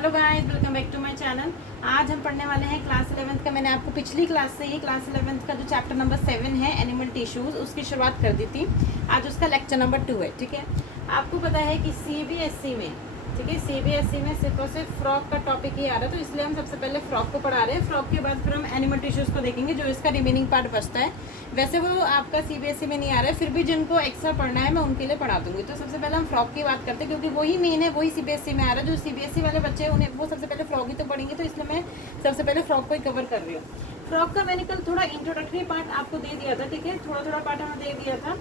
Hello guys, welcome back to my channel. आज हम पढ़ने वाले हैं क्लास 11th का। मैंने आपको पिछली क्लास से ही क्लास 11th का जो चैप्टर नंबर 7 है एनिमल टिश्यूज, उसकी शुरुआत कर दी थी। आज उसका लेक्चर नंबर 2 है। ठीक है, आपको पता है कि सीबीएसई में, ठीक है, सीबीएसई में सिर्फ और सिर्फ फ्रॉक का टॉपिक ही आ रहा है, तो इसलिए हम सबसे पहले फ्रॉक को पढ़ा रहे हैं। फ्रॉक के बाद फिर हम एनिमल टिश्यूज को देखेंगे, जो इसका रिमेनिंग पार्ट बचता है। वैसे वो आपका सीबीएसई में नहीं आ रहा है, फिर भी जिनको एक्स्ट्रा पढ़ना है मैं उनके लिए पढ़ा दूंगी। तो सबसे पहले हम फ्रॉक की बात करते हैं, क्योंकि वही मेन है, वही सीबीएसई में आ रहा है। जो सीबीएसई वाले बच्चे हैं उन्हें वो सबसे पहले फ्रॉक ही तो पढ़ेंगे, तो इसलिए मैं सबसे पहले फ्रॉक को ही कवर कर रही हूँ। फ्रॉक का मैंने कल थोड़ा इंट्रोडक्टरी पार्ट आपको दे दिया था, ठीक है, थोड़ा पार्ट हमें दे दिया था,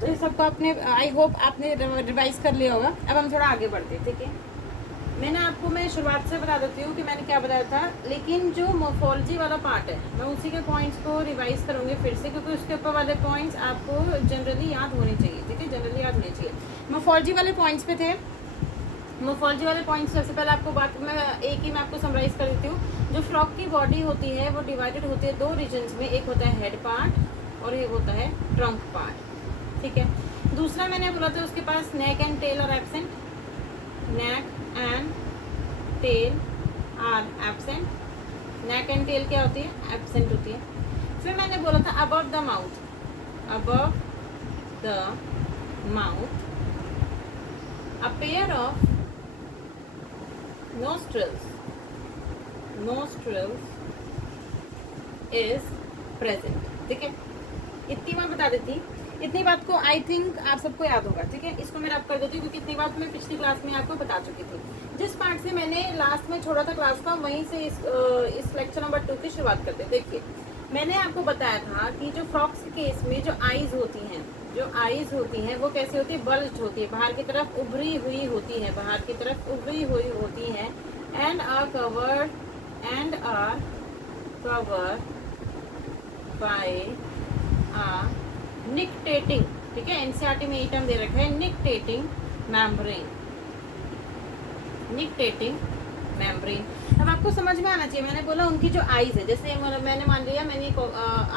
तो सबको आपने, आई होप आपने रिवाइज कर लिया होगा। अब हम थोड़ा आगे बढ़ते हैं। ठीक है, मैं शुरुआत से बता देती हूँ कि मैंने क्या बताया था, लेकिन जो मोर्फोलॉजी वाला पार्ट है मैं उसी के पॉइंट्स को रिवाइज करूँगी फिर से, क्योंकि उसके ऊपर वाले पॉइंट्स आपको जनरली याद होने चाहिए। ठीक है, जनरली याद होने चाहिए। मोर्फोलॉजी वाले पॉइंट्स पे थे। मोर्फोलॉजी वाले पॉइंट्स सबसे पहले आपको बात मैं एक ही मैं आपको समराइज कर देती हूँ। जो फ्रॉक की बॉडी होती है वो डिवाइडेड होती है दो रीजन्स में, एक होता है हेड पार्ट और एक होता है ट्रंक पार्ट। ठीक है, दूसरा मैंने बोला था उसके पास neck and tail are absent, neck and tail are absent. Neck and tail क्या होती है? एब्सेंट होती है। फिर मैंने बोला था above the mouth, above the mouth a pair of nostrils is present. ठीक है, इतनी बात बता देती। इतनी बात को आई थिंक आप सबको याद होगा। ठीक है, इसको मैं रब कर देती हूँ, क्योंकि इतनी बात मैं पिछली क्लास में आपको बता चुकी थी। जिस पार्ट से मैंने लास्ट में छोड़ा था क्लास का, वहीं से इस लेक्चर नंबर 2 की शुरुआत करते हैं। देखिए, मैंने आपको बताया था कि जो फ्रॉक्स के केस में जो आईज होती हैं वो कैसी होती है? बल्ज्ड होती है, बाहर की तरफ उभरी हुई होती है, बाहर की तरफ उभरी हुई होती है। And are covered by nictitating, ठीक है, एनसीईआरटी में ये टर्म दे रखा है, निक्टेटिंग मेम्ब्रेन, निक्टेटिंग मेम्ब्रेन। अब आपको समझ में आना चाहिए। मैंने बोला उनकी जो आईज है, जैसे मैंने मान लिया मैंने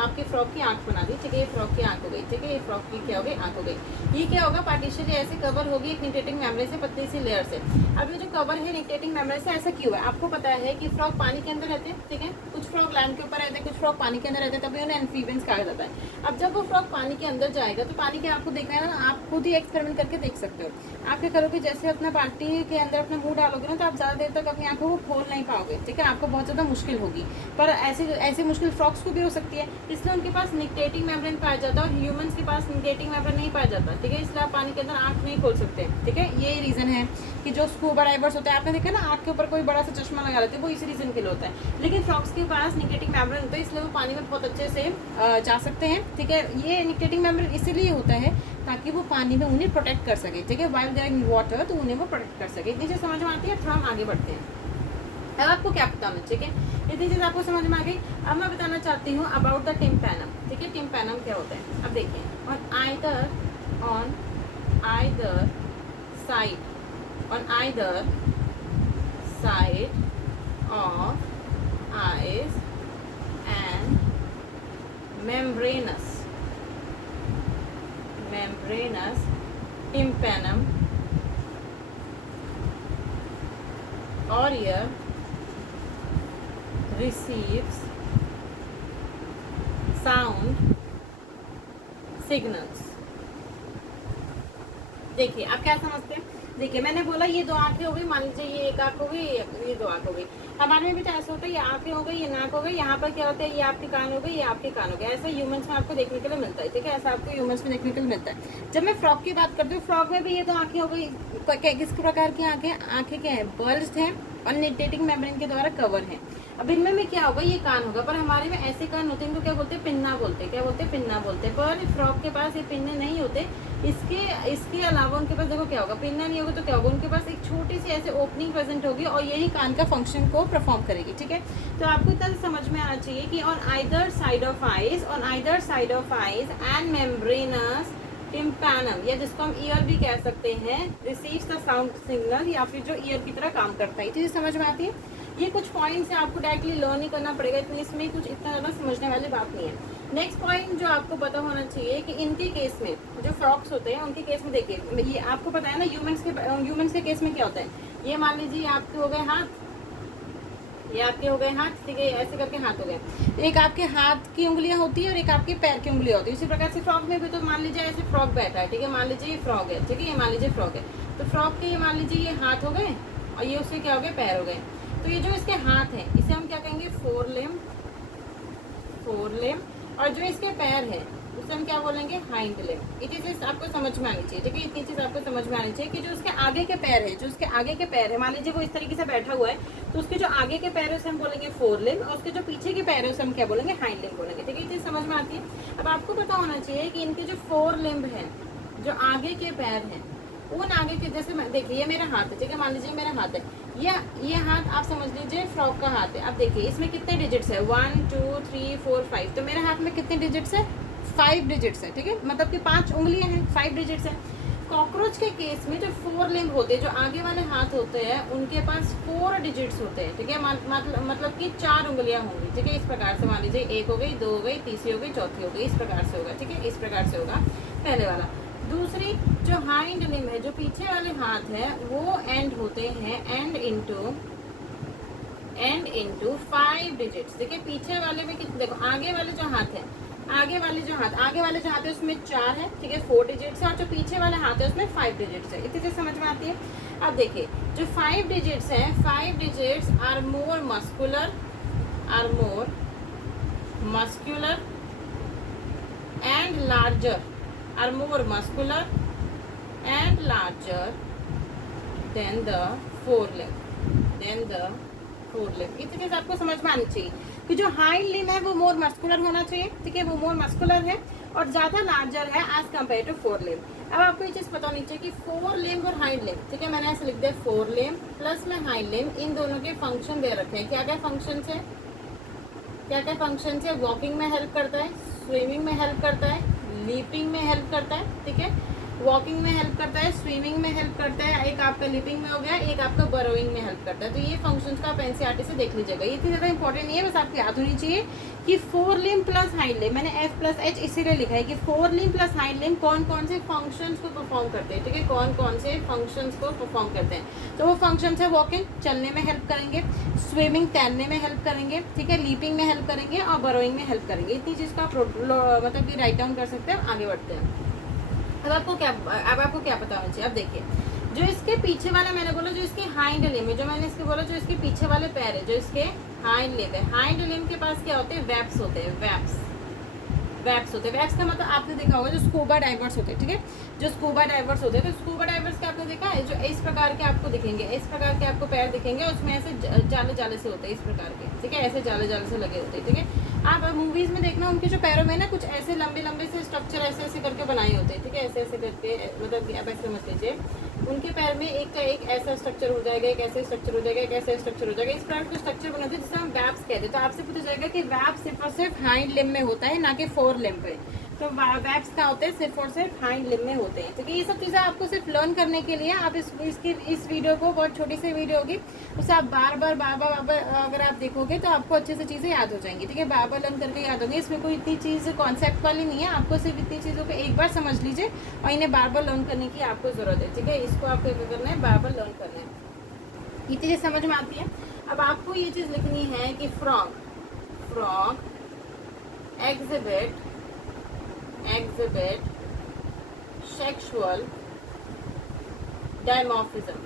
आपकी फ्रॉक की आंख बना दी। ठीक है, ये फ्रॉक की आंख हो गई। ठीक है, ये फ्रॉक की क्या हो गई? आंख हो गई। ये क्या होगा? पार्टिशियली ऐसे कवर होगी एक निक्टेटिंग मेम्ब्रेन से, पतली सी लेयर से। अब ये जो कवर है निक्टेटिंग मेम्ब्रेन से, ऐसा क्यों है? आपको पता है कि फ्रॉक पानी के अंदर रहते हैं। ठीक है, कुछ फ्रॉक लैंड के ऊपर रहते हैं, कुछ फ्रॉक पानी के अंदर रहते हैं, तभी उन्हें एम्फीबियंस कहा जाता है। अब जब वो फ्रॉक पानी के अंदर जाएगा तो पानी के आपको देखना है ना, आप खुद ही एक्सपेरिमेंट करके देख सकते हो। आप क्या करोगे, जैसे अपना पार्टी के अंदर अपना मुंह डालोगे ना, तो आप ज़्यादा देर तक अपनी आंखों को खोल नहीं पाओगे। ठीक है, आपको बहुत ज़्यादा मुश्किल होगी, पर ऐसी मुश्किल फ्रॉक्स को भी हो सकती है। इसलिए उनके पास निक्टेटिंग मेम्ब्रेन पाया जाता है, और ह्यूमंस के पास निक्टेटिंग मेम्ब्रेन नहीं पाया जाता। ठीक है, इसलिए आप पानी के अंदर आंख नहीं खोल सकते। ठीक है, ये रीज़न है कि जो स्कूबा डाइवर्स होते हैं, आपने देखा ना आंख के ऊपर कोई बड़ा सा चश्मा लगा लेते हैं, वो इसी रीज़न के लिए होता है। लेकिन फ्रॉक्स के पास निक्टेटिंग मेम्ब्रेन होता है, इसलिए वो पानी में बहुत अच्छे से जा सकते हैं। ठीक है, ये निक्टेटिंग मेम्ब्रेन इसीलिए होता है ताकि वो पानी में उन्हें प्रोटेक्ट कर सके। ठीक है, while they are in water, तो उन्हें वो प्रोटेक्ट कर सके। इतनी चीज़ समझ में आती है। थोड़ा हम आगे बढ़ते हैं। अब आपको क्या पता होना? ठीक है, इतनी चीज़ आपको समझ में आ गई। अब मैं बताना चाहती हूँ अबाउट द टिम्पैनम। ठीक है, टिम्पैनम क्या होता है? अब देखिए, on either side of eyes and membranous tympanum or ear receives sound signals। देखिए, आप क्या समझते हैं? देखिए, मैंने बोला ये दो आंखें हो गई, मान लीजिए ये एक आंख हो गई, ये दो आंख हो गई। हमारे में भी तो ऐसा होता है, ये आंखें हो गई, ये नाक हो गई, यहाँ पर क्या होता है, ये आपके कान हो गई, ये आपके कान हो गए। ऐसा ह्यूमंस में आपको देखने के लिए मिलता है। ठीक है, ऐसा आपको ह्यूमंस में देखने के लिए मिलता है। जब मैं फ्रॉक की बात करती हूँ, फ्रॉक में भी ये दो आंखें हो गई। किस प्रकार की आंखें क्या है? बल्ज्ड हैं और निक्टेटिंग मेम्ब्रेन के द्वारा कवर है। अब इनमें में क्या होगा? ये कान होगा, पर हमारे में ऐसे कान होते हैं, इनको क्या बोलते हैं? पिन्ना बोलते हैं। क्या बोलते हैं? पिन्ना बोलते हैं। पर फ्रॉक के पास ये पिन्ने नहीं होते। इसके अलावा उनके पास देखो क्या होगा, पिन्ना नहीं होगा तो क्या होगा? उनके पास एक छोटी सी ऐसे ओपनिंग प्रेजेंट होगी, और यही कान का फंक्शन को परफॉर्म करेगी। ठीक है, तो आपको इतना समझ में आना चाहिए कि on either side of eyes and membranes tympanum, या जिसको हम ईयर भी कह सकते हैं, रिसीव्स द साउंड सिग्नल, या फिर जो ईयर की तरह काम करता है। चीज़ समझ में आती है? ये कुछ पॉइंट्स है, आपको डायरेक्टली लर्न ही करना पड़ेगा, इतनी इसमें कुछ इतना ज़्यादा समझने वाली बात नहीं है। नेक्स्ट पॉइंट जो आपको पता होना चाहिए कि इनके केस में जो फ्रॉक्स होते हैं उनके केस में देखिए, ये आपको पता है ना, ह्यूमंस के केस में क्या होता है? ये मान लीजिए आपके हो गए हाथ, ये आपके हो गए हाथ, ठीक है, ऐसे करके हाथ हो गए। एक आपके हाथ की उंगलियां होती है और एक आपके पैर की उंगलियां होती है। इसी प्रकार से फ्रॉक में भी तो मान लीजिए ऐसे फ्रॉक बैठा है, ठीक है, मान लीजिए ये फ्रॉक है, ठीक है, ये मान लीजिए फ्रॉक है, तो फ्रॉक के ये मान लीजिए ये हाथ हो गए और ये उसके क्या हो गए, पैर हो गए। तो ये जो इसके हाथ है इसे हम क्या कहेंगे, फोर लिम्ब, फोर लिम्ब, और जो इसके पैर है उसे हम क्या बोलेंगे, हाइंड लिम्ब। ये चीज़ आपको समझ में आनी चाहिए, ठीक है, इतनी चीज़ आपको समझ में आनी चाहिए कि जो उसके आगे के पैर है, जो उसके आगे के पैर है, मान लीजिए वो इस तरीके से बैठा हुआ है, तो उसके जो आगे के पैर है उसे हम बोलेंगे फोर लिम्ब, और उसके जो पीछे के पैर है उसे हम क्या बोलेंगे, हाइंड लिम्ब बोलेंगे, ठीक है, ये चीज़ समझ में आती है। अब आपको पता होना चाहिए कि इनके जो फोर लिम्ब है, जो आगे के पैर हैं, उन आगे के, जैसे देखिए ये मेरा हाथ है, ठीक है, मान लीजिए मेरा हाथ है, ये हाथ आप समझ लीजिए फ्रॉक का हाथ है। अब देखिए इसमें कितने डिजिट्स है, 1 2 3 4 5, तो मेरे हाथ में कितने डिजिट्स है, 5 डिजिट्स है, ठीक है, मतलब कि 5 उंगलियां हैं, 5 डिजिट्स है। कॉकरोच के केस में जो फोर लिम्ब होते हैं, जो आगे वाले हाथ होते हैं, उनके पास 4 डिजिट्स होते हैं, ठीक है, मतलब कि 4 उंगलियां होंगी, ठीक है, इस प्रकार से मान लीजिए 1 हो गई, 2 हो गई, तीसरी हो गई, चौथी हो गई, इस प्रकार से होगा, ठीक है, इस प्रकार से होगा पहले वाला। दूसरी जो हाइंड लिम्ब है, जो पीछे वाले हाथ है, वो एंड होते हैं एंड इनटू 5 डिजिट्स, देखिए पीछे वाले में कितने, देखो आगे वाले जो हाथ है, आगे वाले जो हाथ है उसमें 4 है, ठीक है, 4 डिजिट्स है, और जो पीछे वाले हाथ है उसमें 5 डिजिट्स है। इतनी चीज समझ में आती है। अब देखिए जो 5 डिजिट्स है, 5 digits are more muscular and larger, are more muscular and larger than the forelimb, इतनी चीज आपको समझ में आनी चाहिए कि जो हाइंड लिम्ब है वो मोर मस्कुलर होना चाहिए, ठीक है, वो मोर मस्कुलर है और ज्यादा लार्जर है as compare to forelimb. अब आपको ये चीज पता होनी चाहिए कि फोर लिम्ब और हाइंड लिम्ब, ठीक है, मैंने ऐसे लिख दिया फोर लिम्ब प्लस में हाइंड लिम्ब, इन दोनों के फंक्शन दे रखे हैं। क्या क्या फंक्शन है, वॉकिंग में हेल्प करता है, स्विमिंग में हेल्प करता है, लीपिंग में हेल्प करता है, ठीक है, वॉकिंग में हेल्प करता है, स्विमिंग में हेल्प करता है, एक आपका लीपिंग में हो गया, एक आपका बरोइंग में हेल्प करता है। तो ये फंक्शंस का आप एनसीईआरटी से देख लीजिएगा, ये इतनी ज़्यादा इंपॉर्टेंट नहीं है, बस आपको याद होनी चाहिए कि forelimb plus hind limb, मैंने F प्लस H इसीलिए लिखा है कि forelimb plus hind limb कौन कौन से फंक्शंस को परफॉर्म करते हैं, ठीक है, कौन कौन से फंक्शंस को परफॉर्म करते हैं। तो वो फंक्शंस है वॉकिंग, चलने में हेल्प करेंगे, स्विमिंग, तैरने में हेल्प करेंगे, ठीक है, लीपिंग में हेल्प करेंगे और बरोइंग में हेल्प करेंगे। इतनी चीज़ का मतलब कि राइट डाउन कर सकते हैं। आगे बढ़ते हैं। अब आपको क्या पता होना चाहिए। अब देखिए जो इसके पीछे वाला, मैंने बोला जो इसकी हाइंड लिम्ब है, जो मैंने इसके बोला जो इसके पीछे वाले पैर है, जो इसके हाइंड लिम्ब है, हाइंड लिम्ब के पास क्या होते हैं, वेब्स होते हैं, वेब्स का मतलब आपने देखा होगा जो स्कूबा डाइवर्स होते हैं, ठीक है, जो स्कूबा डाइवर्स होते हैं, तो स्कूबा डाइवर्स का आपने देखा है, जो इस प्रकार के आपको दिखेंगे, इस प्रकार के आपको पैर दिखेंगे, उसमें ऐसे जाले जाले से होते हैं, इस प्रकार के, ठीक है, ऐसे जाले जाले से लगे होते हैं, ठीक है। आप मूवीज में देखना उनके जो पैरों में ना कुछ ऐसे लंबे लंबे से स्ट्रक्चर ऐसे ऐसे करके बनाए होते हैं, ठीक है, ऐसे ऐसे करके, मतलब आप ऐसे समझ लीजिए उनके पैर में एक का एक ऐसा स्ट्रक्चर हो जाएगा, एक ऐसे स्ट्रक्चर हो जाएगा, एक ऐसा स्ट्रक्चर हो जाएगा, इस प्रकार के स्ट्रक्चर बनाते हैं जिसे हम वैब्स कहते हैं। तो आपसे पूछा जाएगा कि वैब सिर्फ और सिर्फ हाइंड लिम्ब में होता है, ना कि फोर लिम्ब पे। तो वैब्स क्या होते हैं, सिर्फ और सिर्फ हाइंड लिम्ब में होते हैं। तो ये सब चीज़ें आपको सिर्फ लर्न करने के लिए आप इस वीडियो को, बहुत छोटी सी वीडियो होगी, उसे आप बार बार अगर आप देखोगे तो आपको अच्छे से चीज़ें याद हो जाएंगी, ठीक है, बार बार लर्न करके याद होंगी। इसमें कोई इतनी चीज़ कॉन्सेप्ट वाली नहीं है, आपको सिर्फ इतनी चीज़ों को एक बार समझ लीजिए और इन्हें बार बार लर्न करने की आपको ज़रूरत है, ठीक है, इसको आपको क्या करना है, बार बार लर्न करना है। ये चीज़ें समझ में आती है। अब आपको ये चीज़ लिखनी है कि फ्रॉग exhibit sexual dimorphism,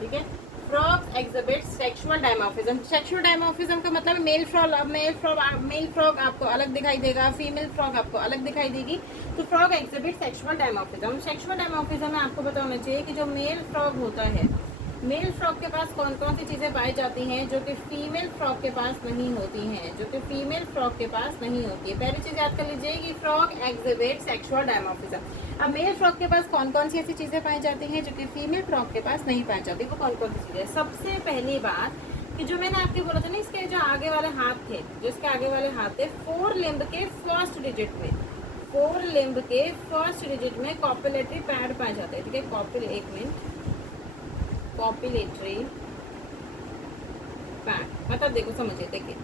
ठीक है, frog exhibit sexual dimorphism. Sexual dimorphism का मतलब मेल फ्रॉग आपको अलग दिखाई देगा, फीमेल फ्रॉग आपको अलग दिखाई देगी। तो frog exhibit sexual dimorphism. Sexual dimorphism में आपको पता होना चाहिए कि जो मेल फ्रॉग होता है, मेल फ्रॉग के पास कौन कौन सी चीज़ें पाई जाती हैं जो कि फीमेल फ्रॉग के पास नहीं होती हैं, पहली चीज़ याद कर लीजिए कि फ्रॉग एग्जिबिट सेक्सुअल डायमॉर्फिज्म। अब मेल फ्रॉग के पास कौन कौन सी ऐसी चीज़ें पाई जाती हैं जो कि फीमेल फ्रॉग के पास नहीं पाई जाती, वो कौन कौन सी चीज़ें। सबसे पहली बात कि जो मैंने आपको बोला था ना, इसके जो आगे वाले हाथ थे, फोर लिम्ब के फर्स्ट डिजिट में कॉपुलेटरी पैड पाए जाते हैं, ठीक है, कॉपुलेटरी पैड मतलब देखो समझिए, देखिए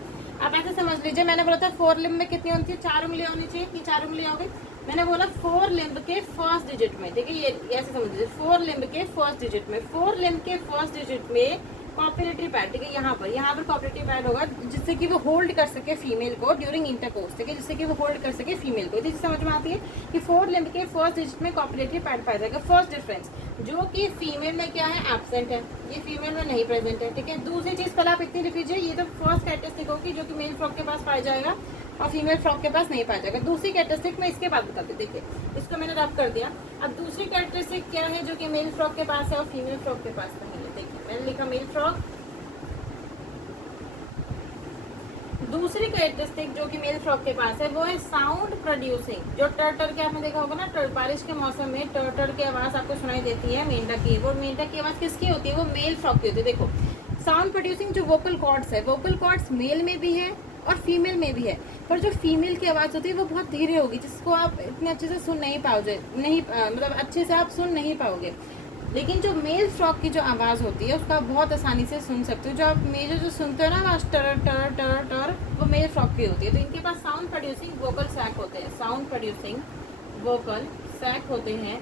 आप ऐसे समझ लीजिए, मैंने बोला था फोर लिम्ब में कितनी होनी चाहिए, 4 उंगलियां होनी चाहिए, कि 4 उंगलियां हो गई। मैंने बोला 4 लिम्ब के फर्स्ट डिजिट में, ठीक है, ये ऐसे समझ लीजिए 4 लिम्ब के फर्स्ट डिजिट में, 4 लिम्ब के फर्स्ट डिजिट में कॉपुलेटरी पैड, ठीक है, यहाँ पर कॉपुलेटरी पैड होगा जिससे कि वो होल्ड कर सके फीमेल को ड्यूरिंग इंटरकोर्स, ठीक है, जिससे कि वो होल्ड कर सके फीमेल को। चीज समझ में आती है कि 4 लिम्ब के फर्स्ट डिजिट में कॉपुलेटरी पैड पाया जाएगा। फर्स्ट डिफरेंस जो कि फीमेल में क्या है, एब्सेंट है, ये फीमेल में नहीं प्रेजेंट है, ठीक है। दूसरी चीज पहले आप इतनी लिख लीजिए, ये तो फर्स्ट कैरेक्टरिस्टिक होगी जो कि मेल फ्रॉक के पास पाया जाएगा और फीमेल फ्रॉक के पास नहीं पाया जाएगा। दूसरी कैरेक्टरिस्टिक में इसके बाद बताते, देखिए इसको मैंने रब कर दिया। अब दूसरी कैरेक्टरिस्टिक क्या है जो कि मेल फ्रॉक के पास है और फीमेल फ्रॉक के पास नहीं है। देखिए मैंने लिखा मेल फ्रॉक। दूसरी कैरेक्टरिस्टिक जो कि मेल फ्रॉक के पास है वो है साउंड प्रोड्यूसिंग। जो टर के आपने देखा होगा ना, बारिश के मौसम में टर की आवाज आपको सुनाई देती है मेंढक की, वो मेंढक की आवाज किसकी होती है, वो मेल फ्रॉक की होती है। देखो साउंड प्रोड्यूसिंग जो वोकल कॉर्ड्स है, वोकल कॉर्ड्स मेल में भी है और फीमेल में भी है, पर जो फीमेल की आवाज़ होती है वो बहुत धीरे होगी, जिसको आप इतने अच्छे से सुन नहीं पाओगे, मतलब अच्छे से आप सुन नहीं पाओगे। लेकिन जो मेल फ्रॉक की जो आवाज़ होती है उसको आप बहुत आसानी से सुन सकते हो। जो आप मेजर जो सुनते हो ना आवाज़ टर टर टर टर, वो मेल फ्रॉक की होती है। तो इनके पास साउंड प्रोड्यूसिंग वोकल सैक होते हैं, साउंड प्रोड्यूसिंग वोकल सैक होते हैं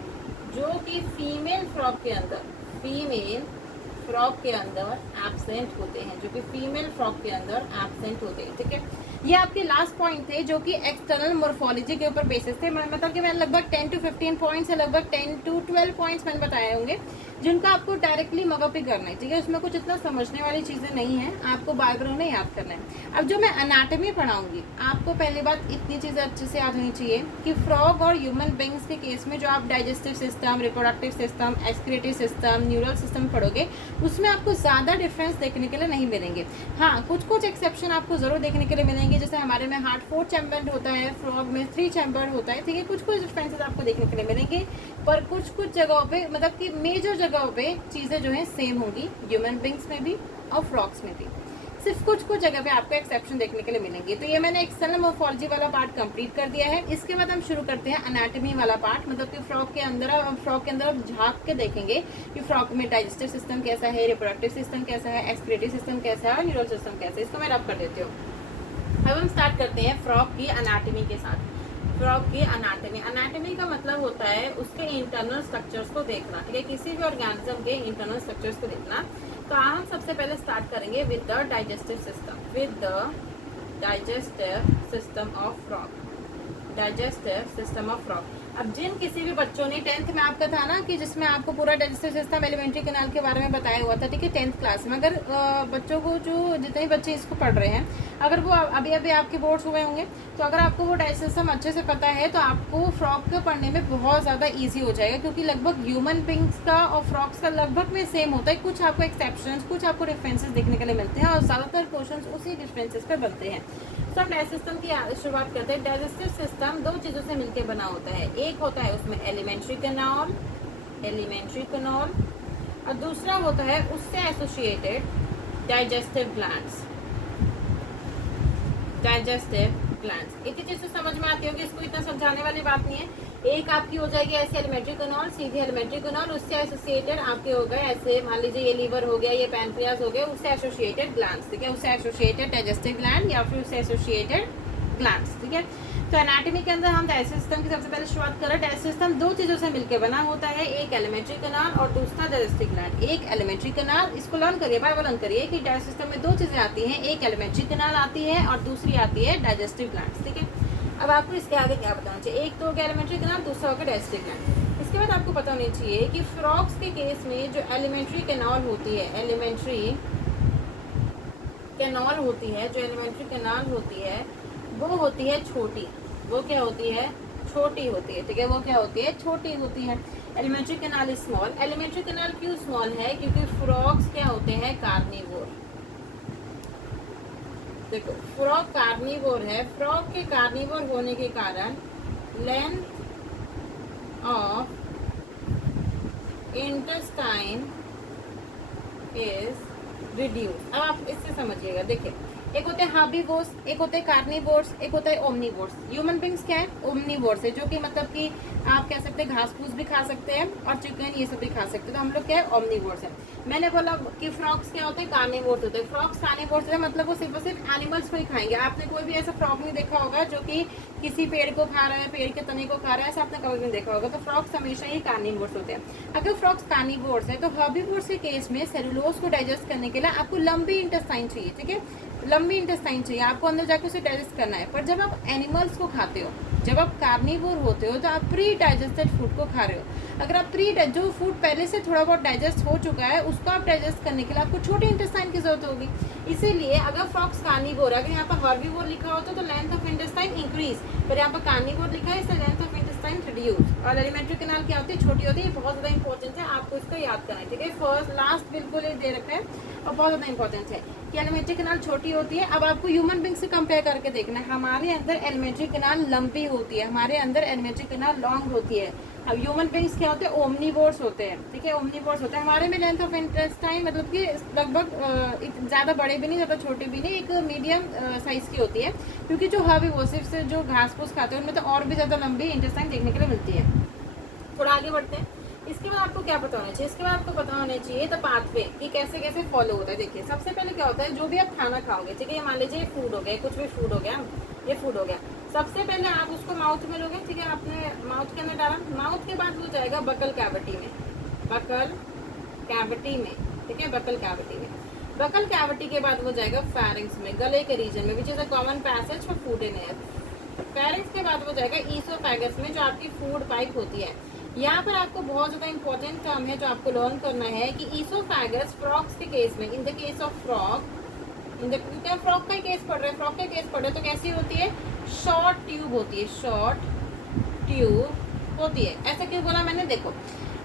जो कि फीमेल फ्रॉक के अंदर एब्सेंट होते हैं, जो कि फीमेल फ्रॉक के अंदर एब्सेंट होते हैं, ठीक है। ये आपके लास्ट पॉइंट थे जो कि एक्सटर्नल मोर्फोलॉजी के ऊपर बेसिस थे। मतलब कि मैंने लगभग 10 to 15 पॉइंट्स है, लगभग 10 to 12 पॉइंट्स मैंने बताए होंगे जिनका आपको डायरेक्टली मगअपी करना है, ठीक है। उसमें कुछ इतना समझने वाली चीज़ें नहीं है, आपको बायोग्राफ नहीं याद करना है। अब जो मैं एनाटॉमी पढ़ाऊंगी, आपको पहली बात इतनी चीज़ें अच्छे से याद होनी चाहिए कि फ्रॉग और ह्यूमन बींग्स के केस में जो आप digestive system, reproductive system, excretive system, neural system पढ़ोगे उसमें आपको ज़्यादा डिफरेंस देखने के लिए नहीं मिलेंगे। हाँ, कुछ एक्सेप्शन आपको ज़रूर देखने के लिए मिलेंगे, जैसे हमारे में हार्ट 4 चैम्बर्ड होता है, फ्रॉग में 3 चैम्बर्ड होता है, ठीक है। कुछ डिफरेंसेस आपको देखने के लिए मिलेंगे, पर कुछ जगहों पे मतलब कि मेजर जगहों पे चीज़ें जो है सेम होंगी, ह्यूमन बींग्स में भी और फ्रॉग्स में भी। सिर्फ कुछ जगह पे आपको एक्सेप्शन देखने के लिए मिलेंगे। तो ये मैंने एक्सटर्नल मोर्फोलॉजी वाला पार्ट कंप्लीट कर दिया है। इसके बाद हम शुरू करते हैं एनाटॉमी वाला पार्ट, मतलब कि फ्रॉग के अंदर आप झांक के देखेंगे कि फ्रॉग में डाइजेस्टिव सिस्टम कैसा है, रिप्रोडक्टिव सिस्टम कैसा है, एक्सक्रीटिव सिस्टम कैसा है और न्यूरल सिस्टम कैसा है। इसको मैं रब कर देती हूँ। अब हम स्टार्ट करते हैं फ्रॉग की एनाटॉमी के साथ। फ्रॉग की एनाटॉमी का मतलब होता है उसके इंटरनल स्ट्रक्चर्स को देखना, ठीक है, किसी भी ऑर्गेनिज्म के इंटरनल स्ट्रक्चर्स को देखना। तो हम सबसे पहले स्टार्ट करेंगे with the digestive system, with the digestive system of frog, digestive system of frog. अब जिन किसी भी बच्चों ने 10th में आपका था ना कि जिसमें आपको पूरा डाइजेस्टिव सिस्टम एलिमेंट्री कैनाल के बारे में बताया हुआ था, ठीक है, 10th क्लास में। अगर बच्चों को जो जितने बच्चे इसको पढ़ रहे हैं, अगर वो अभी आपके बोर्ड्स हुए होंगे, तो अगर आपको वो डाइजेस्टिव सिस्टम अच्छे से पता है तो आपको फ्रॉग को पढ़ने में बहुत ज़्यादा ईजी हो जाएगा, क्योंकि लगभग ह्यूमन बींग्स का और फ्रॉग्स का लगभग में सेम होता है। कुछ आपको एक्सेप्शंस, कुछ आपको डिफरेंसेस देखने के लिए मिलते हैं और ज़्यादातर क्वेश्चन उसी डिफरेंसेस पर बनते हैं। तो डाइजेस्टिव सिस्टम की शुरुआत करते हैं। डाइजेस्टिव सिस्टम 2 चीज़ों से मिलकर बना होता है। एक होता है उसमें एलिमेंट्री कैनाल, और दूसरा होता है उससे एसोसिएटेड डाइजेस्टिव ग्लैंड्स, इतनी चीज़ तो समझ में आती होगी, इसको इतना समझाने वाली बात नहीं है। एक आपकी हो जाएगी ऐसे एलिमेंट्री कैनाल, सीधी एलिमेंट्री कैनाल, उससे एसोसिएटेड आपके हो गए ऐसे, मान लीजिए ये लीवर हो गया, ये पैनक्रियाज हो गया, उससे एसोसिएटेड ग्लैंड्स, ठीक है, उससे एसोसिएटेड डाइजेस्टिव ग्लैंड या फिर उससे एसोसिएटेड ग्लैंड्स, ठीक है। तो एनाटॉमी के अंदर हम डाइजेस्टिव सिस्टम की सबसे पहले शुरुआत करें। डाइजेस्टिव सिस्टम 2 चीज़ों से मिलकर बना होता है, एक एलिमेंट्री कैनाल और दूसरा डाइजेस्टिव ग्लैंड। एक एलिमेंट्री कैनाल, इसको लर्न करिए, बार लर्न करिए कि डाइजेस्टिव सिस्टम में 2 चीज़ें आती हैं, एक एलिमेंट्री कैनाल आती है और दूसरी आती है डाइजेस्टिव ग्लैंड्स, ठीक है। अब आपको इसके आगे क्या बताना चाहिए, एक तो हो गया एलिमेंट्री कैनाल, दूसरा हो गया डाइजेस्टिव ग्लैंड। इसके बाद आपको पता होनी चाहिए कि फ्रॉग्स के केस में जो एलिमेंट्री कैनाल होती है, जो एलिमेंट्री कैनाल होती है वो होती है छोटी। वो क्या होती है, छोटी होती है, ठीक है, वो क्या होती है, छोटी होती है। Alimentary canal small. Alimentary canal क्यों स्मॉल है, क्योंकि फ्रॉग्स क्या होते हैं, कार्निवोर। देखो फ्रॉग कार्निवोर है, फ्रॉग के कार्निवोर होने के कारण length of intestine is reduce. अब आप इससे समझिएगा, देखिए एक होते हैं हार्बीवोर्स, एक होते हैं कार्निवोर्स, एक होता है ओमनीवोर्स। ह्यूमन बींग्स क्या है? ओमनीवोर्स है, जो कि मतलब कि आप कह सकते हैं घास फूस भी खा सकते हैं और चिकन ये सब भी खा सकते हैं। तो हम लोग क्या है? ओमनीवोर्स है। मैंने बोला कि फ्रॉक्स क्या होते हैं? कार्निवोर्स होते हैं। फ्रॉक्स कार्निवोर्स है, मतलब वो सिर्फ और सिर्फ एनिमल्स को ही खाएंगे। आपने कोई भी ऐसा फ्रॉक नहीं देखा होगा जो कि किसी पेड़ को खा रहा है, पेड़ के तने को खा रहा है, ऐसा आपने कभी नहीं देखा होगा। तो फ्रॉक्स हमेशा ही कार्निवोर्स होते हैं। अगर फ्रॉक्स कार्निवोर्स है तो हर्बीवोर्स के केस में सेलुलोज को डाइजेस्ट करने के लिए आपको लंबी इंटेस्टाइन चाहिए, ठीक है? लंबी इंटेस्टाइन चाहिए, आपको अंदर जाकर उसे डाइजेस्ट करना है। पर जब आप एनिमल्स को खाते हो, जब आप कार्निवोर होते हो, तो आप प्री डाइजेस्टेड फूड को खा रहे हो। अगर आप जो फूड पहले से थोड़ा बहुत डाइजेस्ट हो चुका है उसको आप डाइजेस्ट करने के लिए आपको छोटे इंटेस्टाइन की जरूरत होगी। इसीलिए अगर फ्रॉक्स कार्निवोर है, अगर यहाँ पर हर्बीवोर लिखा होता तो लेंथ ऑफ इंटेस्टाइन इंक्रीज, पर यहाँ पर कार्निवोर लिखा है इससे लेंथ ऑफ इंटेस्टाइन रिड्यूस। और एलिमेंट्री कैनाल क्या होती है? छोटी होती है। बहुत ज़्यादा इंपॉर्टेंट है, आपको इसको याद करना है, ठीक है? फर्स्ट लास्ट बिल्कुल ये दे रखा है और बहुत ज़्यादा इंपॉर्टेंट है कि एलिमेंट्री कैनाल छोटी होती है। अब आपको ह्यूमन बींग से कंपेयर करके देखना है। हमारे अंदर एलिमेंट्री कैनाल लंबी होती है, हमारे अंदर एलिमेंट्री कैनाल लॉन्ग होती है। अब ह्यूमन बींग्स क्या होते हैं? ओमनीवोर्स होते हैं, ठीक है? ओमनीवोर्स होते हैं। हमारे में लेंथ ऑफ इंटेस्टाइन मतलब कि लगभग ज़्यादा बड़े भी नहीं, ज़्यादा छोटे भी नहीं, एक मीडियम साइज की होती है। क्योंकि जो हर्बीवोर्स से जो घास फूस खाते हैं उनमें तो और भी ज़्यादा लंबी इंटेस्टाइन देखने के लिए मिलती है। थोड़ा आगे बढ़ते हैं। इसके बाद आपको क्या पता होना चाहिए? इसके बाद आपको पता होना चाहिए द पाथवे कि कैसे कैसे फॉलो होता है। देखिए, सबसे पहले क्या होता है, जो भी आप खाना खाओगे, ठीक है? ये मान लीजिए फूड हो गया, कुछ भी फूड हो गया, ये फूड हो गया। सबसे पहले आप उसको माउथ में लोगे, ठीक है? आपने माउथ के अंदर डाला, माउथ के बाद वो जाएगा बकल कैविटी में, बकल कैविटी में, ठीक है? बकल कैविटी में, बकल कैविटी के बाद वो जाएगा फेरिंग्स में, गले के रीजन में, which is a common passage for food in air. Pharynx के बाद वो जाएगा ईसोफेगस में, जो आपकी फूड पाइप होती है। यहाँ पर आपको बहुत ज़्यादा इंपॉर्टेंट टर्म है जो आपको लर्न करना है कि ईसोफेगस फ्रॉक्स के केस में, in the case of frock, frock का केस पढ़ रहे हैं, फ्रॉक का केस पढ़ रहे हैं, तो कैसी होती है? शॉर्ट ट्यूब होती है, शॉर्ट ट्यूब होती है। ऐसा क्यों बोला मैंने? देखो,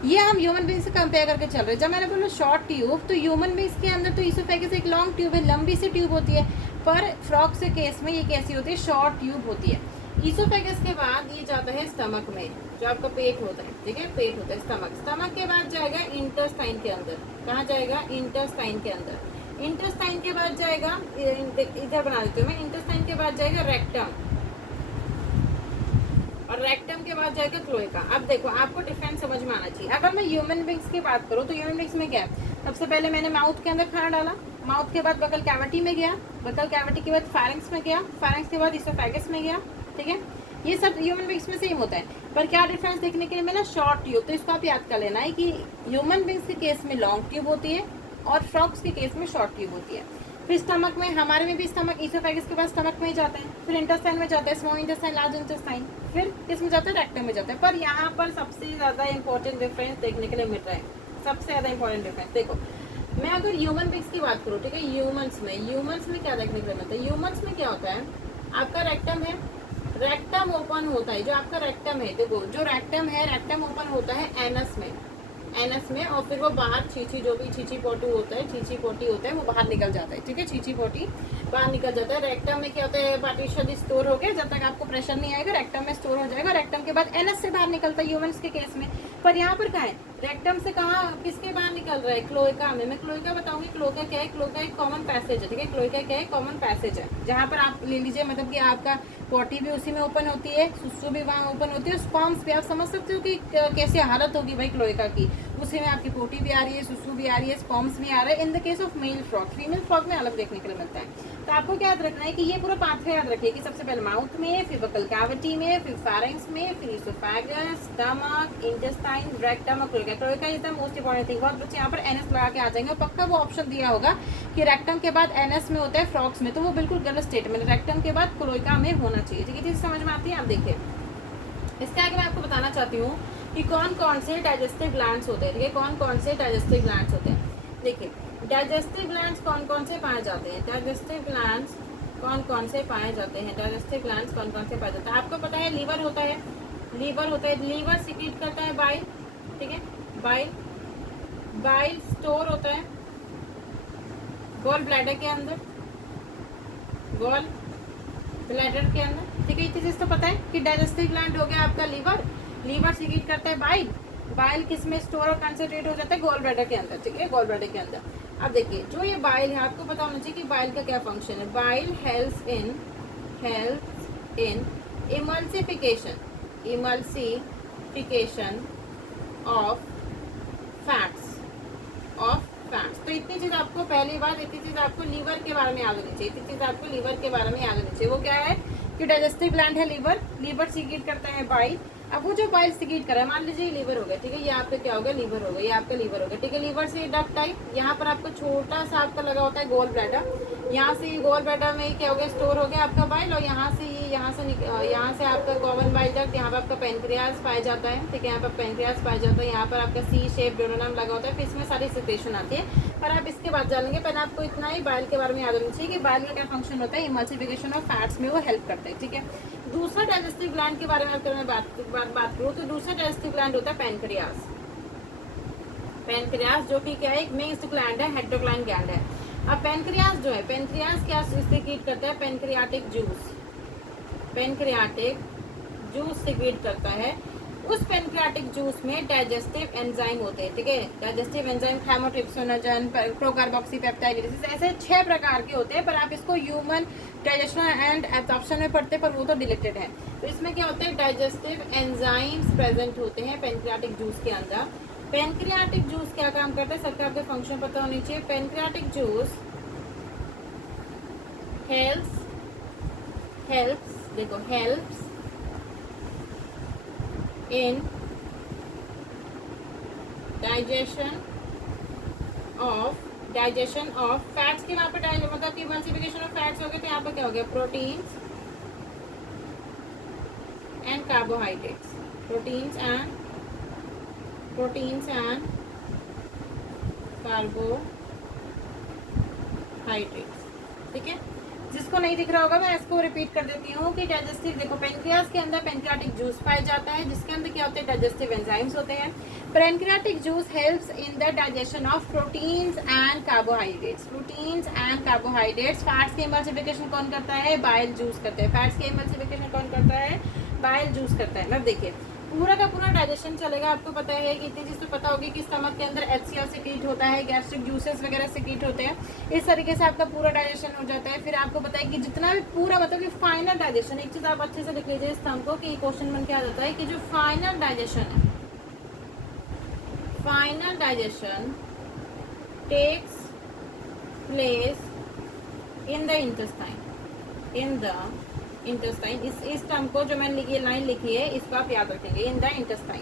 ये हम ह्यूमन बींग से कंपेयर करके चल रहे हैं। जब मैंने बोला शॉर्ट ट्यूब, तो ह्यूमन बींग्स के अंदर तो ईसोफेगस एक लॉन्ग ट्यूब है, लंबी सी ट्यूब होती है। पर फ्रॉक से केस में ये कैसी होती है? शॉर्ट ट्यूब होती है। ईसोफेगस के बाद ये जाता है स्टमक में, जो आपका पेट होता है, ठीक है? पेट होता है स्टमक। स्टमक के बाद जाएगा इंटेस्टाइन के अंदर। कहाँ जाएगा? इंटेस्टाइन के अंदर। इंटेस्टाइन के बाद जाएगा, इधर बना देती हूँ मैं, इंटेस्टाइन के बाद जाएगा रेक्टम, और रेक्टम के बाद जाएगा क्लोएका। अब देखो, आपको डिफरेंस समझ में आना चाहिए। अगर मैं ह्यूमन बींग्स की बात करूँ तो ह्यूमन बींग्स में क्या है? सबसे पहले मैंने माउथ के अंदर खाना डाला, माउथ के बाद बकल कैविटी में गया, बकल कैविटी के बाद फेरिंग्स में गया, फेरिंग्स के बाद ईसोफेगस में गया, ठीक है? ये सब ह्यूमन बींग्स में सेम होता है। पर क्या डिफरेंस देखने के लिए मिला? Short tube. तो इसको आप याद कर लेना है कि ह्यूमन बींग्स के केस में लॉन्ग ट्यूब होती है और फ्रॉक्स के केस में शॉर्ट ट्यूब होती है। फिर स्टमक में, हमारे में भी स्टमक, ईसोफेगस के बाद स्टमक में ही जाते हैं, फिर इंटेस्टाइन में जाता है, स्मॉल इंटेस्टाइन, लार्ज इंटेस्टाइन, फिर किस में जाता है? रेक्टम में जाता है। पर यहाँ पर सबसे ज़्यादा इंपॉर्टेंट डिफरेंस देखने के लिए मिल रहा है, सबसे ज़्यादा इंपॉर्टेंट डिफरेंस। देखो, मैं अगर ह्यूमन बींग्स की बात करूँ, ठीक है? ह्यूमंस में क्या देखने के लिए मिलता है? ह्यूमंस में क्या होता है? आपका रेक्टम है, रेक्टम ओपन होता है, जो आपका रेक्टम है, देखो जो रेक्टम है, रेक्टम ओपन होता है एनस में, एनस में, और फिर वो बाहर छींची, जो भी छींची पोटी होता है, छींची पोटी होता है, वो बाहर निकल जाता है, ठीक है? छींची पोटी बाहर निकल जाता है। रेक्टम में क्या होता है? पार्टीशन स्टोर हो गया, जब तक आपको प्रेशर नहीं आएगा रेक्टम में स्टोर हो जाएगा। रेक्टम के बाद एनस से बाहर निकलता है ह्यूमंस के केस में। पर यहाँ पर कहाँ है? रेक्टम से कहाँ, किसके बाहर निकल रहा है? क्लोएका में। मैं क्लोएका बताऊंगी। क्लोएका क्या है? क्लोएका एक कॉमन पैसेज है, ठीक है? क्लोएका क्या है? कॉमन पैसेज है, जहाँ पर आप ले लीजिए, मतलब कि आपका पोटी भी उसी में ओपन होती है, सुसु भी वहाँ ओपन होती है, स्पर्म्स भी। आप समझ सकते हो कि कैसी हालत होगी भाई क्लोएका की। उसी में आपकी पोटी भी आ रही है, सुसु भी आ रही है, स्पर्म्स भी आ रहा है। In the case of male frock, female frock में अलग देखने के लिए मिलता है। तो आपको क्या याद रखना है कि ये पूरा पाथवे याद रखिए कि सबसे पहले माउथ में, फिर बकल कैविटी में, फिर फेरिंग्स में, फिर ईसोफेगस, स्टमक, इंटेस्टाइन, रेक्टम और cloaca. Cloaca is the most important thing. बहुत बच्चे यहाँ पर एनएस लगा के आ जाएंगे, पक्का वो ऑप्शन दिया होगा कि रेक्टम के बाद एनएस में होता है फ्रॉक्स में, तो वो बिल्कुल गलत स्टेटमेंट। रेक्टम के बाद क्लोएका में होना चाहिए, ठीक है? चीज़ समझ में आती है? आप देखिए, इसके आगे मैं आपको बताना चाहती हूँ कि कौन कौन से डाइजेस्टिव ग्लैंड्स होते हैं, ठीक है? कौन कौन से डाइजेस्टिव ग्लैंड्स होते हैं। देखिए, डाइजेस्टिव ग्लैंड्स कौन कौन से पाए जाते हैं? डाइजेस्टिव ग्लैंड्स कौन कौन से पाए जाते हैं? डाइजेस्टिव ग्लैंड्स कौन कौन से पाए जाते हैं? आपको पता है लीवर होता है, लीवर होता है, लीवर सिक्रीट करता है बाइल, ठीक है? बाइल, बाइल स्टोर होता है गॉल ब्लैडर के अंदर, गॉल ब्लैडर के अंदर, ठीक है? ये चीज़ तो पता है कि डाइजेस्टिव ग्लैंड हो गया आपका लीवर, लीवर सिक्रीट करता है बाइल, बाइल किस में स्टोर और कंसंट्रेट हो जाता है? गॉल ब्लैडर के अंदर, ठीक है? गॉल ब्लैडर के अंदर। अब देखिए जो ये बाइल है, आपको पता होना चाहिए कि बाइल का क्या फंक्शन है। Bile helps in emulsification of fats. तो इतनी चीज आपको, पहली बात इतनी चीज आपको लीवर के बारे में याद होनी चाहिए। इतनी चीज आपको लीवर के बारे में याद होनी चाहिए। वो क्या है कि डाइजेस्टिव ग्लैंड है लीवर सीक्रेट करता है बाइल। अब वो जो बाइल सीक्रेट कर रहा है, मान लीजिए लीवर हो गया, ठीक है, ये आपका क्या हो गया, लीवर हो गया, ये आपका लीवर हो गया, ठीक है। लीवर से डक्ट टाइप, यहाँ पर आपको छोटा सा आपका लगा होता है गोल ब्लैडर, यहाँ से गोल ब्लैडर में क्या हो गया, स्टोर हो गया आपका बाइल, और यहाँ से आपका गोवन बाइल डक्ट, यहाँ पर आपका पेनक्रियाज पाया जाता है, ठीक है, यहाँ पर पेनक्रियाज पाया जाता है, यहाँ पर आपका सी शेप ड्यूरोनम लगा होता है, फिर इसमें सारी सिक्रेशन आती है। पर आप इसके बाद जानेंगे, पहले आपको इतना ही बाइल के बारे में याद होना चाहिए कि बाइल का क्या फंक्शन होता है, इमल्सिफिकेशन ऑफ फैट्स में वो हेल्प करता है, ठीक है। दूसरा डाइजेस्टिव ग्लैंड के बारे में अगर मैं बात करूँ तो दूसरा डाइजेस्टिव ग्लैंड होता है पेनक्रियाज, जो कि क्या है, एक मिक्स्ड ग्लैंड है, हेटेरोक्लाइन ग्लैंड है। अब पेनक्रियाज जो है, पेनक्रियाज क्या सिक्रीट करता है, पेनक्रियाटिक जूस सिक्रीट करता है। उस पेनक्रियाटिक जूस में डाइजेस्टिव एंजाइम होते हैं, ठीक है, डाइजेस्टिव एंजाइम थाइमोट्रिप्सिनोजन, प्रोकार्बोक्सीपेप्टाइड, ऐसे 6 प्रकार के होते हैं। पर आप इसको ह्यूमन डाइजेशन एंड एब्जॉर्प्शन में पढ़ते हैं, पर वो तो डिलीटेड है। तो इसमें क्या होता है, डाइजेस्टिव एंजाइम्स प्रेजेंट होते हैं पेनक्रियाटिक जूस के अंदर। पेनक्रियाटिक जूस क्या काम करता है, सबका आपको फंक्शन पता होनी चाहिए। Pancreatic juice helps in digestion of fats के, वहाँ पर मतलब कि इमल्सिफिकेशन ऑफ फैट्स हो गए, तो यहाँ पर क्या हो गया, proteins and carbohydrates, proteins and carbohydrates, ठीक है। जिसको नहीं दिख रहा होगा मैं इसको रिपीट कर देती हूँ कि डाइजेस्टिव, देखो पेनक्रियाज के अंदर पेनक्रियाटिक जूस पाया जाता है, जिसके अंदर क्या होते हैं, डाइजेस्टिव एंजाइम्स होते हैं। Pancreatic juice helps in the digestion of proteins and carbohydrates. Fats की इमल्सिफिकेशन कौन करता है, बाइल जूस करते हैं। फैट्स की इमल्सिफिकेशन कौन करता है, बाइल जूस करता है। अब देखिए पूरा का पूरा डाइजेशन चलेगा। आपको पता है कि इतनी चीज़ तो पता होगी कि स्टमक के अंदर HCl सिक्रीट होता है, गैस्ट्रिक जूसेस वगैरह सिक्रीट होते हैं। इस तरीके से आपका पूरा डाइजेशन हो जाता है। फिर आपको पता है कि जितना भी पूरा, मतलब कि फाइनल डाइजेशन, एक चीज़ आप अच्छे से लिख लीजिए इस टर्म को कि क्वेश्चन बन के आ जाता है कि जो final digestion takes place in the intestine. इस टर्म को जो मैंने ये लाइन लिखी है इसको आप याद रखेंगे, इन द इंटेस्टाइन,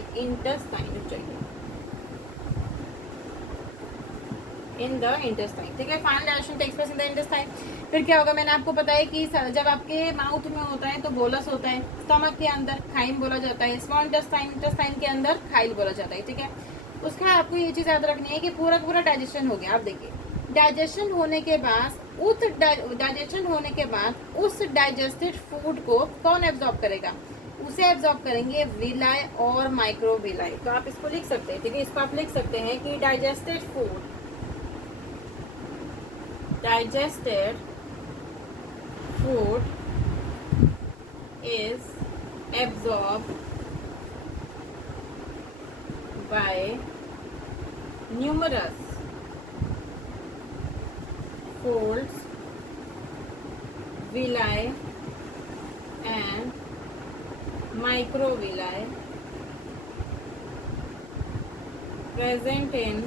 ठीक है। Final digestion takes place in the intestine. फिर क्या होगा, मैंने आपको पता है कि जब आपके माउथ में होता है तो बोलस होता है, स्टमक के अंदर खाइम बोला जाता है, स्मॉल इंटेस्टाइन के अंदर खाइल बोला जाता है, ठीक है। उसका आपको ये चीज़ याद रखनी है कि पूरा पूरा डाइजेशन हो गया। आप देखिए डाइजेशन होने के बाद उस डाइजेस्टेड फूड को कौन एब्जॉर्ब करेगा, उसे एब्जॉर्ब करेंगे विलाई और माइक्रोविलाई। तो आप इसको लिख सकते हैं, ठीक है, इसको आप लिख सकते हैं कि digested food is absorb by numerous folds, villi and microvilli present in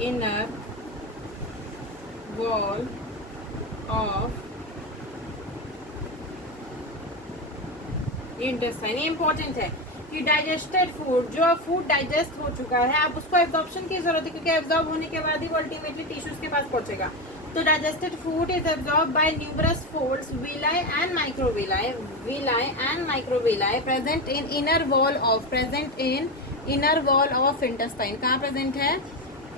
inner wall of intestine। Important है कि डाइजेस्टेड फूड, जो फूड डाइजेस्ट हो चुका है, आप उसको एब्जॉर्प्शन की जरूरत है, क्योंकि एब्जॉर्ब होने के बाद ही वो अल्टीमेटली टिश्यूज के पास पहुंचेगा। तो digested food is absorb by numerous folds, villi and microvilli present in inner wall of intestine. कहाँ प्रेजेंट है,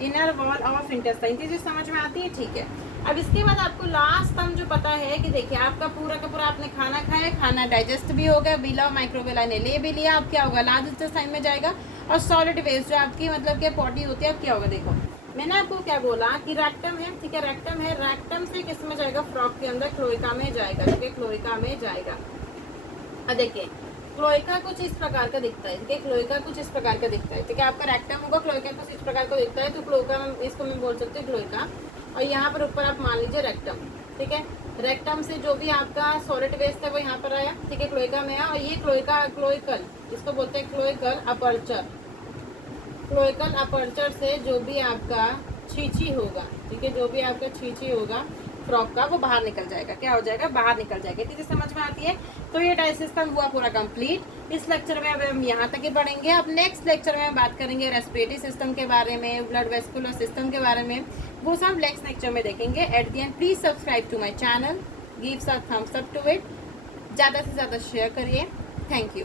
इनर वॉल ऑफ इंटेस्टाइन। चीजें समझ में आती है, ठीक है। अब इसके बाद आपको लास्ट टर्म जो पता है कि देखिए आपका पूरा का पूरा आपने खाना खाया, खाना डाइजेस्ट भी हो गया, विला और माइक्रोविला ने ले भी लिया। अब क्या होगा, लार्ज इंटेस्टाइन में जाएगा और सॉलिड वेस्ट जो आपकी मतलब कि पॉटी होती है, अब क्या होगा, देखो मैंने आपको क्या बोला कि रेक्टम है, ठीक है, रेक्टम से किस में जाएगा, फ्रॉक के अंदर क्लोइका में जाएगा, ठीक है, क्लोइका में जाएगा। अब देखिए क्लोएका कुछ इस प्रकार का दिखता है, ठीक है, क्लोएका कुछ इस प्रकार का दिखता है, ठीक है। आपका रेक्टम होगा, क्लोएका कुछ इस प्रकार का दिखता है, तो क्लोएका इसको मैं बोल सकती हूँ क्लोएका। और यहाँ पर ऊपर आप मान लीजिए रेक्टम, ठीक है। रेक्टम से जो भी आपका सॉलिड वेस्ट है वो यहाँ पर आया, ठीक है, क्लोएका में आया। और ये क्लोएका, क्लोइकल इसको बोलते हैं, क्लोइकल अपर्चर। क्लोइकल अपर्चर से जो भी आपका छींची होगा, ठीक है, जो भी आपका छींची होगा फ्रॉक का, वो बाहर निकल जाएगा। क्या हो जाएगा? बाहर निकल जाएगा। ठीक है, समझ में आती है? तो ये डाई सिस्टम हुआ पूरा कंप्लीट। इस लेक्चर में अब हम यहाँ तक ही पढ़ेंगे। अब नेक्स्ट लेक्चर में बात करेंगे रेस्पिरेटरी सिस्टम के बारे में, ब्लड वेस्कुलर सिस्टम के बारे में, वो सब नेक्स्ट लेक्चर में देखेंगे। At the end please subscribe to my channel, give some thumbs up to it, ज़्यादा से ज़्यादा शेयर करिए। Thank you.